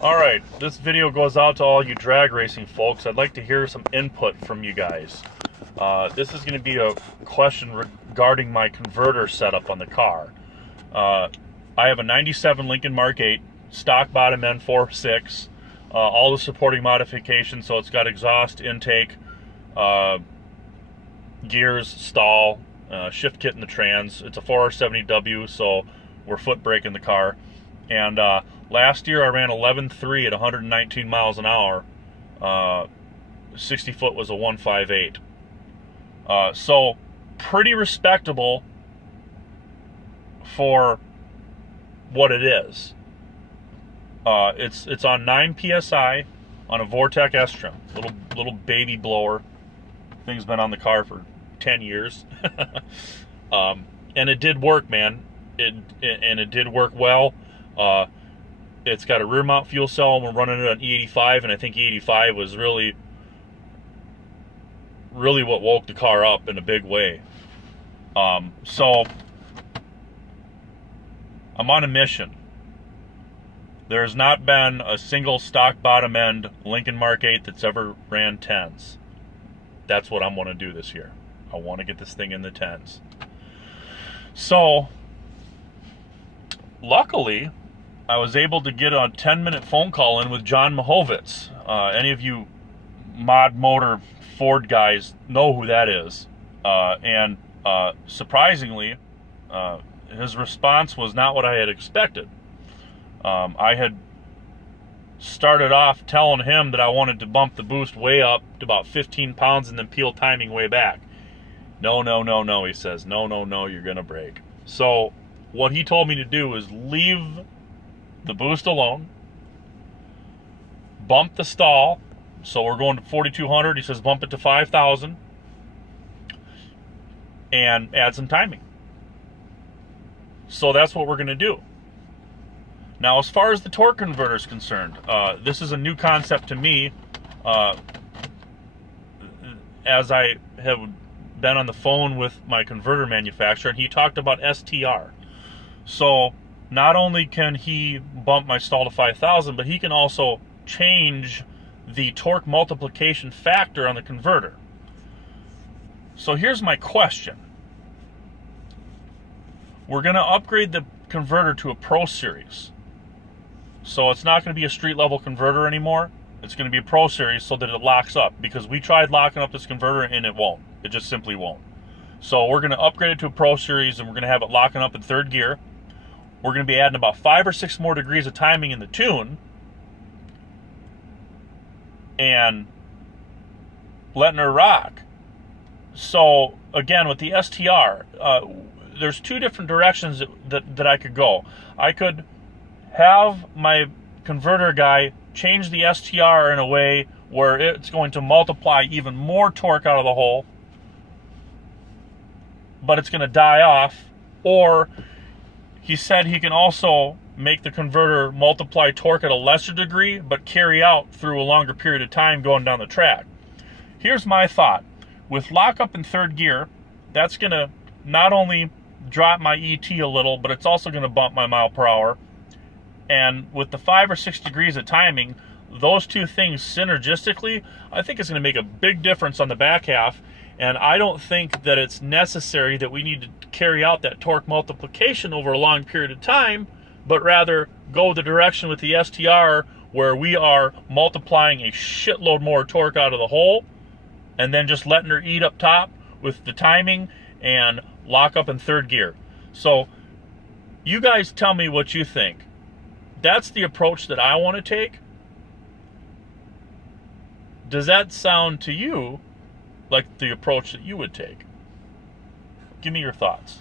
Alright, this video goes out to all you drag racing folks. I'd like to hear some input from you guys. This is going to be a question regarding my converter setup on the car. I have a 97 Lincoln Mark 8, stock bottom end 4.6, all the supporting modifications, so it's got exhaust, intake, gears, stall, shift kit in the trans. It's a 4R70W, so we're foot braking the car. And last year I ran 11.3 at 119 miles an hour. 60 foot was a 1.58. So pretty respectable for what it is. It's on 9 PSI on a Vortec S-Trim, little baby blower. Thing's been on the car for 10 years. And it did work, man. It did work well. It's got a rear mount fuel cell, and we're running it on E85, and I think E85 was really what woke the car up in a big way. So I'm on a mission. There has not been a single stock bottom end Lincoln Mark 8 that's ever ran 10s. That's what I'm going to do this year. I want to get this thing in the 10s. So luckily, I was able to get a 10-minute phone call in with John Mahovitz. Any of you mod motor Ford guys know who that is. And surprisingly, his response was not what I had expected. I had started off telling him that I wanted to bump the boost way up to about 15 pounds and then peel timing way back. No, he says. No, you're going to brake. So what he told me to do is leave the boost alone, bump the stall, so we're going to 4,200, he says bump it to 5,000, and add some timing. So that's what we're going to do. Now, as far as the torque converter is concerned, this is a new concept to me, as I have been on the phone with my converter manufacturer, and he talked about STR. So not only can he bump my stall to 5,000, but he can also change the torque multiplication factor on the converter. So here's my question. We're going to upgrade the converter to a Pro Series. So it's not going to be a street level converter anymore. It's going to be a Pro Series so that it locks up, because we tried locking up this converter and it won't. It just simply won't. So we're going to upgrade it to a Pro Series, and we're going to have it locking up in third gear. We're going to be adding about 5 or 6 more degrees of timing in the tune and letting her rock. So again, with the STR, there's 2 different directions that I could go. I could have my converter guy change the STR in a way where it's going to multiply even more torque out of the hole, but it's going to die off. Or he said he can also make the converter multiply torque at a lesser degree, but carry out through a longer period of time going down the track. Here's my thought. With lockup in third gear, that's going to not only drop my ET a little, but it's also going to bump my mile per hour. And with the 5 or 6 degrees of timing, those 2 things synergistically, I think it's going to make a big difference on the back half. And I don't think that it's necessary that we need to carry out that torque multiplication over a long period of time, but rather go the direction with the STR where we are multiplying a shitload more torque out of the hole and then just letting her eat up top with the timing and lock up in third gear. So you guys tell me what you think. That's the approach that I want to take. Does that sound to you like the approach that you would take? Give me your thoughts.